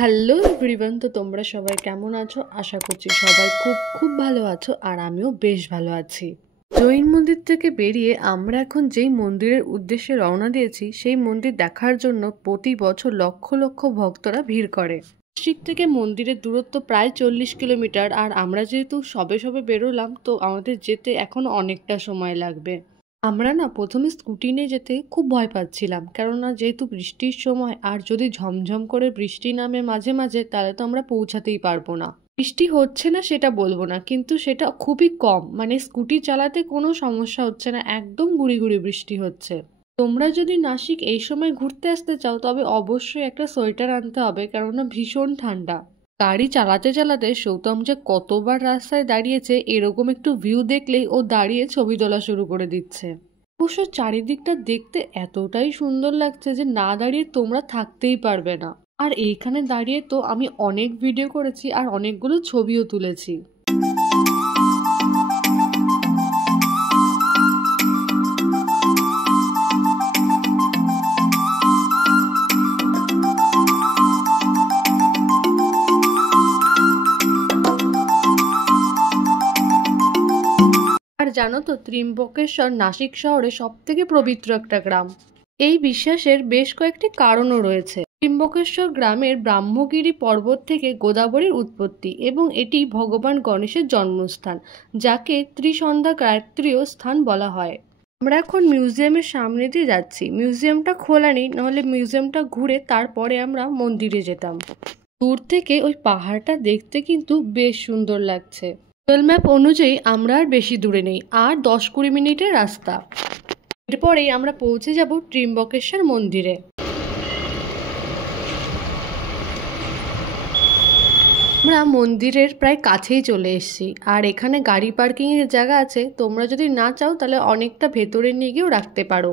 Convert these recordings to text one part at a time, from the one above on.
Hello everyone, তো তোমরা সবাই কেমন আছো? আশা করছি সবাই খুব খুব ভালো আছো, আর আমিও বেশ ভালো আছি। জৈন মন্দির থেকে বেরিয়ে আমরা এখন যেই মন্দিরের উদ্দেশ্যে রওনা দিয়েছি, সেই মন্দির দেখার জন্য প্রতি বছর লক্ষ লক্ষ ভক্তরা ভিড় করে। নাসিক থেকে মন্দিরের দূরত্ব প্রায় 40 কিলোমিটার, আর আমরা যেহেতু সবে সবে বেরোলাম, তো আমাদের যেতে এখন অনেকটা সময় লাগবে। আমরা না প্রথমে স্কুটি নিয়ে যেতে খুব ভয় পাচ্ছিলাম, কেননা যেহেতু বৃষ্টির সময়, আর যদি ঝমঝম করে বৃষ্টি নামে মাঝে মাঝে, তাহলে তো আমরা পৌঁছাতেই পারবো না। বৃষ্টি হচ্ছে না সেটা বলবো না, কিন্তু সেটা খুবই কম, মানে স্কুটি চালাতে কোনো সমস্যা হচ্ছে না, একদম গুড়ি গুড়ি বৃষ্টি হচ্ছে। তোমরা যদি নাসিক এই সময় ঘুরতে আসতে চাও, তবে অবশ্যই একটা সোয়েটার আনতে হবে, কেননা ভীষণ ঠান্ডা। গাড়ি চালাতে চালাতে সৌতম যে কতবার রাস্তায় দাঁড়িয়েছে, এরকম একটু ভিউ দেখলেই ও দাঁড়িয়ে ছবি তোলা শুরু করে দিচ্ছে। অবশ্য চারিদিকটা দেখতে এতটাই সুন্দর লাগছে যে না দাঁড়িয়ে তোমরা থাকতেই পারবে না। আর এইখানে দাঁড়িয়ে তো আমি অনেক ভিডিও করেছি আর অনেকগুলো ছবিও তুলেছি। আর জানো তো, ত্রিম্বকেশ্বর নাসিক শহরে সব থেকে পবিত্র একটা গ্রাম। এই বিশ্বাসের বেশ কয়েকটি কারণও রয়েছে। ত্রিম্বকেশ্বর গ্রামের ব্রাহ্মগিরি পর্বত থেকে গোদাবরীর উৎপত্তি, এবং এটি ভগবান গণেশের জন্মস্থান, যাকে ত্রিসন্ধ্যা গায়ত্রীয় স্থান বলা হয়। আমরা এখন মিউজিয়ামের সামনে দিয়ে যাচ্ছি। মিউজিয়ামটা খোলা নেই, নাহলে মিউজিয়ামটা ঘুরে তারপরে আমরা মন্দিরে যেতাম। দূর থেকে ওই পাহাড়টা দেখতে কিন্তু বেশ সুন্দর লাগছে। গুগল ম্যাপ অনুযায়ী আমরা আর বেশি দূরে নেই, আর 10-20 মিনিটের রাস্তা। এরপরেই আমরা পৌঁছে যাব ত্রিম্বকেশ্বর মন্দিরে। আমরা মন্দিরের প্রায় কাছেই চলে এসেছি, আর এখানে গাড়ি পার্কিংয়ের জায়গা আছে। তোমরা যদি না চাও তাহলে অনেকটা ভেতরে নিয়ে গিয়েও রাখতে পারো।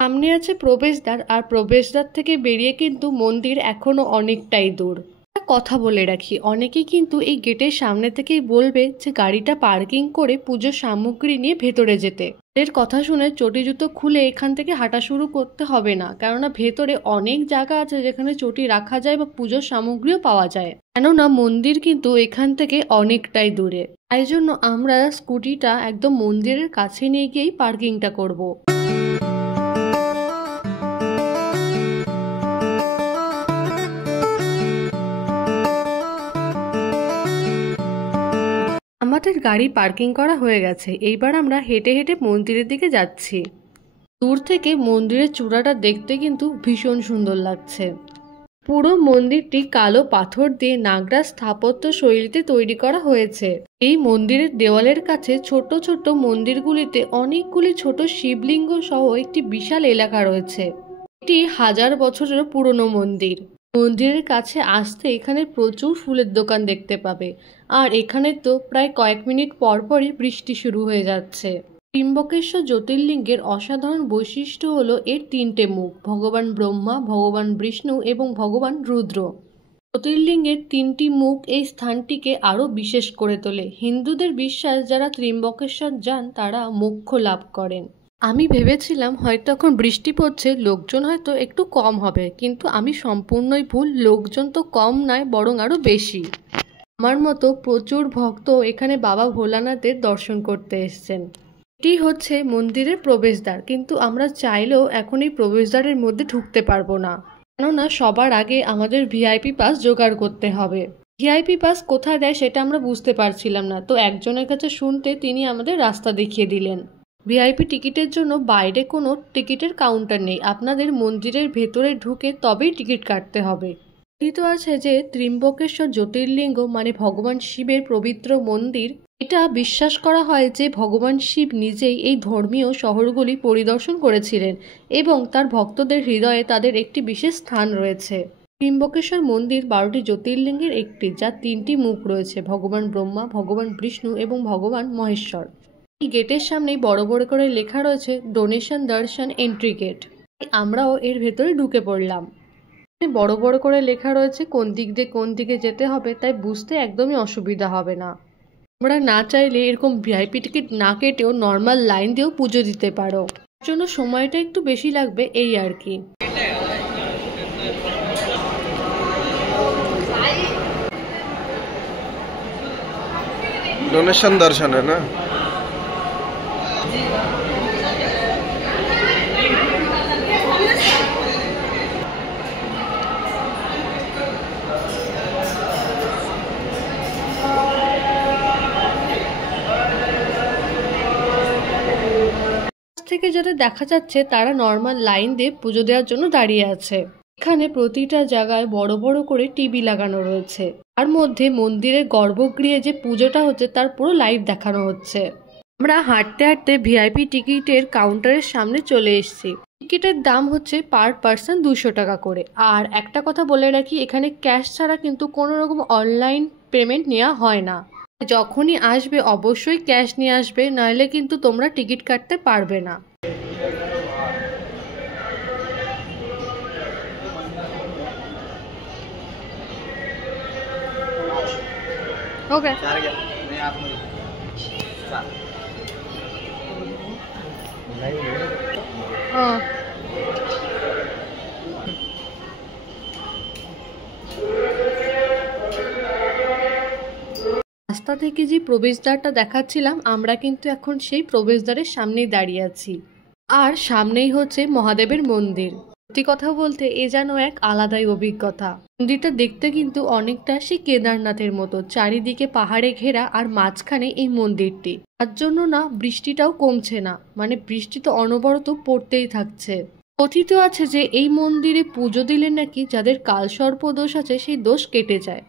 সামনে আছে প্রবেশদ্বার, আর প্রবেশদ্বার থেকে বেরিয়ে কিন্তু মন্দির এখনো অনেকটাই দূর। কথা বলে রাখি, অনেকেই কিন্তু এই গেটের সামনে থেকেই বলবে যে গাড়িটা পার্কিং করে পুজোর সামগ্রী নিয়ে ভেতরে যেতে। এর কথা শুনে চটি জুতো খুলে এখান থেকে হাঁটা শুরু করতে হবে না, কেননা ভেতরে অনেক জায়গা আছে যেখানে চটি রাখা যায় বা পুজোর সামগ্রীও পাওয়া যায়। কেননা মন্দির কিন্তু এখান থেকে অনেকটাই দূরে, তাই জন্য আমরা স্কুটিটা একদম মন্দিরের কাছে নিয়ে গিয়েই পার্কিংটা করব। আমাদের গাড়ি পার্কিং করা হয়ে গেছে। এইবার আমরা হেঁটে হেঁটে মন্দিরের দিকে যাচ্ছি। দূর থেকে মন্দিরের চূড়াটা দেখতে কিন্তু ভীষণ সুন্দর লাগছে। পুরো মন্দিরটি কালো পাথর দিয়ে নাগরা স্থাপত্য শৈলীতে তৈরি করা হয়েছে। এই মন্দিরের দেওয়ালের কাছে ছোট ছোট মন্দিরগুলিতে অনেকগুলি ছোট শিবলিঙ্গ সহ একটি বিশাল এলাকা রয়েছে। এটি 1000 বছরের পুরনো মন্দির। মন্দিরের কাছে আসতে এখানে প্রচুর ফুলের দোকান দেখতে পাবে, আর এখানে তো প্রায় কয়েক মিনিট পর পরই বৃষ্টি শুরু হয়ে যাচ্ছে। ত্রিম্বকেশ্বর জ্যোতির্লিঙ্গের অসাধারণ বৈশিষ্ট্য হলো এর 3টে মুখ: ভগবান ব্রহ্মা, ভগবান বিষ্ণু এবং ভগবান রুদ্র। জ্যোতির্লিঙ্গের 3টি মুখ এই স্থানটিকে আরও বিশেষ করে তোলে। হিন্দুদের বিশ্বাস, যারা ত্রিম্বকেশ্বর যান তারা মোক্ষ লাভ করেন। আমি ভেবেছিলাম হয়তো এখন বৃষ্টি পড়ছে, লোকজন হয়তো একটু কম হবে, কিন্তু আমি সম্পূর্ণই ভুল। লোকজন তো কম নয়, বরং আরও বেশি। আমার মতো প্রচুর ভক্ত এখানে বাবা ভোলানাথের দর্শন করতে এসেছেন। এটি হচ্ছে মন্দিরের প্রবেশদ্বার, কিন্তু আমরা চাইলেও এখন এই প্রবেশদ্বারের মধ্যে ঢুকতে পারবো না, কেননা সবার আগে আমাদের ভিআইপি পাস জোগাড় করতে হবে। ভিআইপি পাস কোথায় দেয় সেটা আমরা বুঝতে পারছিলাম না, তো একজনের কাছে শুনতে তিনি আমাদের রাস্তা দেখিয়ে দিলেন। ভিআইপি টিকিটের জন্য বাইরে কোনো টিকিটের কাউন্টার নেই, আপনাদের মন্দিরের ভেতরে ঢুকে তবেই টিকিট কাটতে হবে। কথিত আছে যে ত্রিম্বকেশ্বর জ্যোতির্লিঙ্গ মানে ভগবান শিবের পবিত্র মন্দির। এটা বিশ্বাস করা হয় যে ভগবান শিব নিজেই এই ধর্মীয় শহরগুলি পরিদর্শন করেছিলেন, এবং তার ভক্তদের হৃদয়ে তাদের একটি বিশেষ স্থান রয়েছে। ত্রিম্বকেশ্বর মন্দির 12টি জ্যোতির্লিঙ্গের একটি, যার 3টি মুখ রয়েছে: ভগবান ব্রহ্মা, ভগবান বিষ্ণু এবং ভগবান মহেশ্বর। এই গেটের সামনেই বড় বড় করে লেখা রয়েছে ডোনেশন দর্শন এন্ট্রি গেট। আমরাও এর ভেতরে ঢুকে পড়লাম। বড় বড় করে লেখা রয়েছে কোন দিক দিয়ে কোন দিকে যেতে হবে, তাই বুঝতে একদমই অসুবিধা হবে না। তোমরা না চাইলে এরকম ভিআইপি টিকিট না কেটেও নর্মাল লাইন দিয়েও পুজো দিতে পারো, তার জন্য সময়টা একটু বেশি লাগবে, এই আর কি। डोनेशन दर्शन है ना। থেকে যেটা দেখা যাচ্ছে তারা নর্মাল লাইন দিয়ে পুজো দেওয়ার জন্য দাঁড়িয়ে আছে। এখানে প্রতিটা জায়গায় বড় বড় করে টিভি লাগানো রয়েছে। তার মধ্যে মন্দিরের গর্ভগৃহে যে পুজোটা হচ্ছে তার পুরো লাইভ দেখানো হচ্ছে। আমরা হাঁটতে হাঁটতে ভিআইপি টিকিটের কাউন্টারের সামনে চলে এসেছি। টিকিটের দাম হচ্ছে পার পার্সন 200 টাকা করে। আর একটা কথা বলে রাখি, এখানে ক্যাশ ছাড়া কিন্তু কোনো রকম অনলাইন পেমেন্ট নেওয়া হয় না। যখনই আসবে অবশ্যই ক্যাশ নিয়ে আসবে, নাহলে কিন্তু তোমরা টিকিট কাটতে পারবে না। ওকে হ্যাঁ, রাস্তা থেকে যে প্রবেশদ্বারটা দেখাচ্ছিলাম, আমরা কিন্তু এখন সেই প্রবেশদ্বারের সামনেই দাঁড়িয়ে আছি। আর সামনেই হচ্ছে মহাদেবের মন্দির। সত্যি কথা বলতে এ যেন এক আলাদাই অভিজ্ঞতা। মন্দিরটা দেখতে কিন্তু অনেকটা সেই কেদারনাথের মতো, চারিদিকে পাহাড়ে ঘেরা আর মাঝখানে এই মন্দিরটি। তার জন্য না বৃষ্টিটাও কমছে না, মানে বৃষ্টি তো অনবরত পড়তেই থাকছে। কথিত আছে যে এই মন্দিরে পুজো দিলে নাকি যাদের কালসর্প দোষ আছে সেই দোষ কেটে যায়।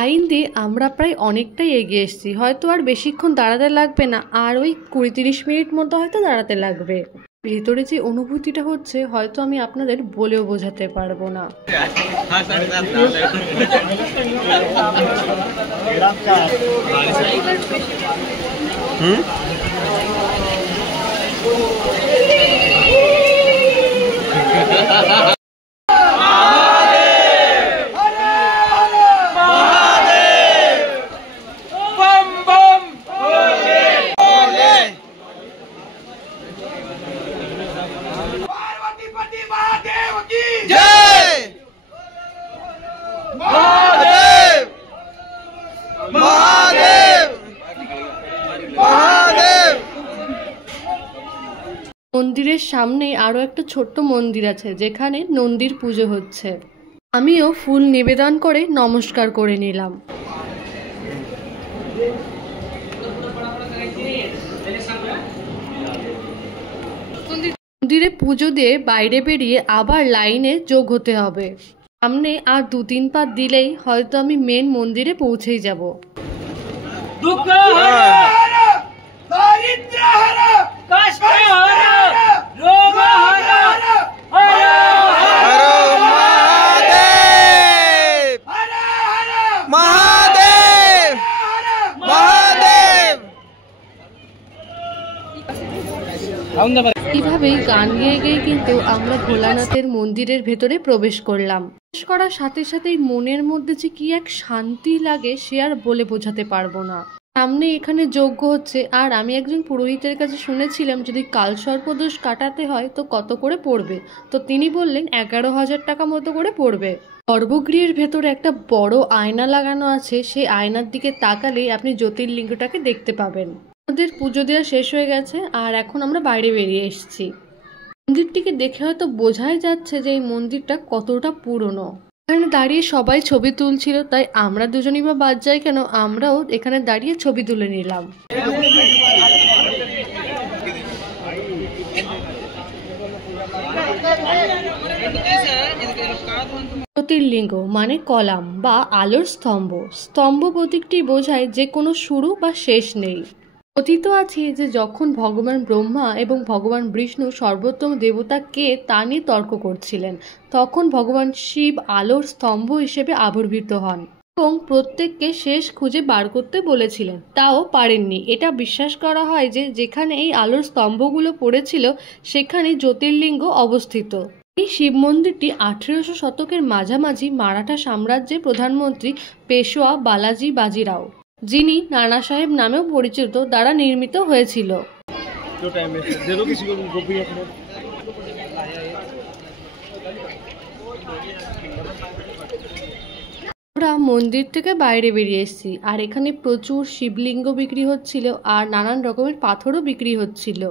লাইন দিয়ে আমরা প্রায় অনেকটাই এগিয়ে এসেছি, হয়তো আর বেশিক্ষণ দাঁড়াতে লাগবে না, আর ওই 20-30 মিনিট মতো হয়তো দাঁড়াতে লাগবে। ভেতরে যে অনুভূতিটা হচ্ছে হয়তো আমি আপনাদের বলেও বোঝাতে পারবো না। মন্দিরের সামনে আরো একটা ছোট্ট মন্দির আছে যেখানে নন্দীর পুজো হচ্ছে। আমিও ফুল নিবেদন করে নমস্কার করে নিলাম। মন্দিরে পুজো দিয়ে বাইরে বেরিয়ে আবার লাইনে যোগ হতে হবে। সামনে আর 2-3 পা দিলেই হয়তো আমি মেন মন্দিরে পৌঁছেই যাব। এইভাবেই গান গেয়ে গেয়ে কিন্তু আমরা ভোলানাথের মন্দিরের ভেতরে প্রবেশ করলাম। প্রবেশ করার সাথে সাথেই মনের মধ্যে যে কি এক শান্তি লাগে সে আর বলে বোঝাতে পারবো না। সামনে এখানে যজ্ঞ হচ্ছে, আর আমি একজন পুরোহিতের কাছে শুনেছিলাম যদি কালসর্পদোষ কাটাতে হয় তো কত করে পড়বে, তো তিনি বললেন 11,000 টাকা মতো করে পড়বে। গর্ভগৃহের ভেতরে একটা বড় আয়না লাগানো আছে, সেই আয়নার দিকে তাকালেই আপনি জ্যোতির্লিঙ্গটাকে দেখতে পাবেন। আমাদের পুজো দেওয়া শেষ হয়ে গেছে আর এখন আমরা বাইরে বেরিয়ে এসেছি। মন্দিরটিকে দেখে হয়তো বোঝাই যাচ্ছে যে এই মন্দিরটা কতটা পুরনো। এখানে দাঁড়িয়ে সবাই ছবি তুলছিল, তাই আমরা দুজনই বা বাদ যাই কেন, আমরাও এখানে দাঁড়িয়ে ছবি তুলে নিলাম। জ্যোতির্লিঙ্গ মানে কলাম বা আলোর স্তম্ভ। স্তম্ভ প্রতীকটি বোঝায় যে কোনো শুরু বা শেষ নেই। কথিত আছে যে যখন ভগবান ব্রহ্মা এবং ভগবান বিষ্ণু সর্বোত্তম দেবতা কে তা নিয়ে তর্ক করছিলেন, তখন ভগবান শিব আলোর স্তম্ভ হিসেবে আবির্ভূত হন। এবং প্রত্যেককে শেষ খুঁজে বার করতে বলেছিলেন, তাও পারেননি। এটা বিশ্বাস করা হয় যে যেখানে এই আলোর স্তম্ভগুলো পড়েছিল সেখানে জ্যোতির্লিঙ্গ অবস্থিত। এই শিব মন্দিরটি 1800 শতকের মাঝামাঝি মারাঠা সাম্রাজ্যের প্রধানমন্ত্রী পেশোয়া বালাজি বাজিরাও, যিনি নানা সাহেব নামেও পরিচিত, দ্বারা নির্মিত হয়েছিল। আমরা মন্দির থেকে বাইরে বেরিয়ে এসেছি, আর এখানে প্রচুর শিবলিঙ্গ বিক্রি হচ্ছিল আর নানান রকমের পাথরও বিক্রি হচ্ছিল।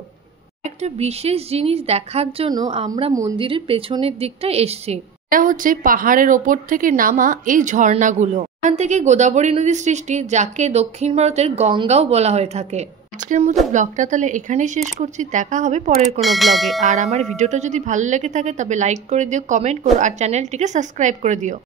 একটা বিশেষ জিনিস দেখার জন্য আমরা মন্দিরের পেছনের দিকটা এসেছি। এটা হচ্ছে পাহাড়ের ওপর থেকে নামা এই ঝর্ণাগুলো। এখান থেকে গোদাবরী নদীর সৃষ্টি, যাকে দক্ষিণ ভারতের গঙ্গাও বলা হয়ে থাকে। আজকের মতো ব্লগটা তাহলে এখানেই শেষ করছি। দেখা হবে পরের কোনো ব্লগে। আর আমার ভিডিওটা যদি ভালো লেগে থাকে তবে লাইক করে দিও, কমেন্ট করো আর চ্যানেলটিকে সাবস্ক্রাইব করে দিও।